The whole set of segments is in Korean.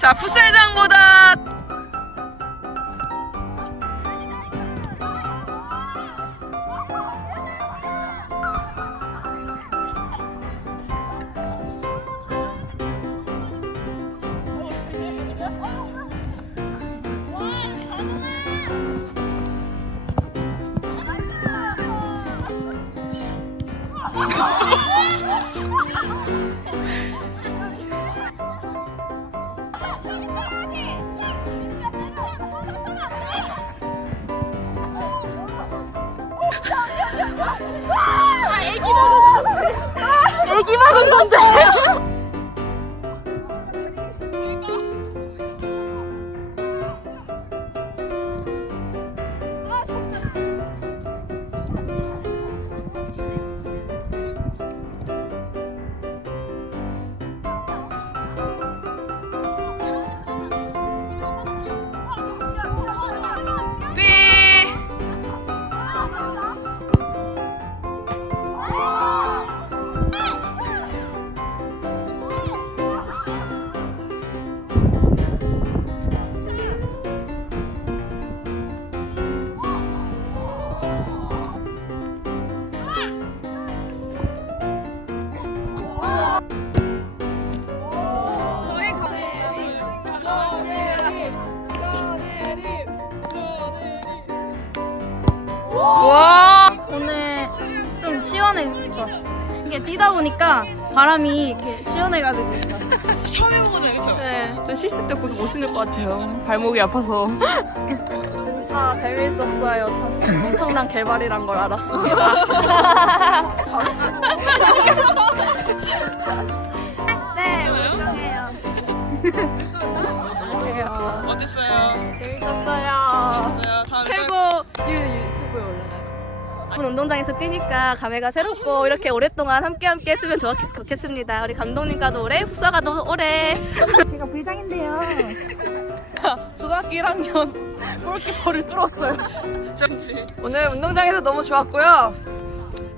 자, 부살장보다 시원해서 좋았어. 이게 뛰다 보니까 바람이 이렇게 시원해가지고 좋았 처음 해보거든요, 그쵸? 네. 저 실수 때 것도 못 신을 것 같아요. 발목이 아파서. 아, 재밌었어요. 전 엄청난 개발이란 걸 알았습니다. 네, 운동해요. 어땠어요? 재밌어요어요 재밌었어요. 예 운동장에서 뛰니까 감회가 새롭고 이렇게 오랫동안 함께 함께 쓰면 좋았겠, 습니다 우리 감독님과도 오래 후서가도 오래 제가 부회장인데요 초등학교 1학년 골키퍼을 뚫었어요 정치. 오늘 운동장에서 너무 좋았고요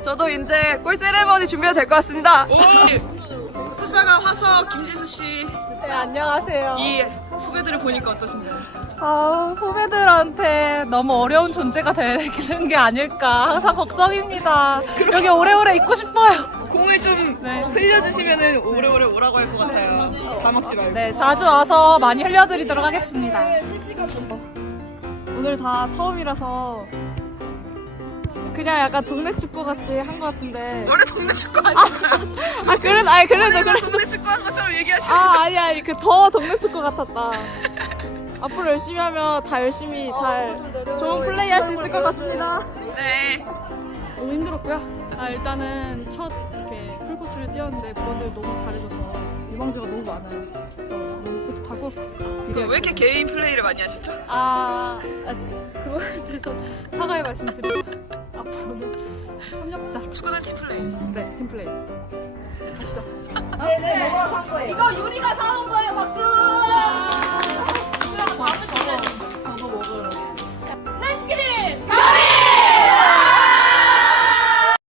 저도 이제 꿀 세레머니 준비가 될 것 같습니다 오! 후사가 화석 김지수 씨 네, 안녕하세요. 이 후배들을 보니까 어떠신가요? 아, 후배들한테 너무 어려운 존재가 되는 게 아닐까 항상 걱정입니다. 여기 오래오래 있고 싶어요. 공을 좀 네. 흘려주시면 오래오래 오라고 할 것 같아요. 네, 다시... 다 먹지 말고. 네, 자주 와서 많이 흘려드리도록 하겠습니다. 오늘 다 처음이라서 그냥 약간 동네 축구 같이 한것 같은데. 원래 동네 축구 아니야? 아, 아 그래도, 아니, 그래도, 그래 동네 축구 한 것처럼 얘기하시는 아, 아니, 아니, 그 더 동네 축구 같았다. 앞으로 열심히 하면 다 열심히 잘 좋은 플레이 할 수 있을 것, 것 같습니다. 네. 너무 힘들었고요. 아, 일단은 첫 이렇게 풀코트를 뛰었는데, 분들 너무 잘해줘서 유방지가 너무 많아요. 그래서 너무 뿌듯하고. 그왜 아, 이렇게 개인 플레이를 많이 하시죠? 아, 아 그거에 대해서 사과의 말씀. 드립니다. 앞으로는 협력자. 축구는 팀플레이. 네, 팀플레이. 아, 네, 네, 먹으러 산거요 이거 유리가 사온 거예요, 박수!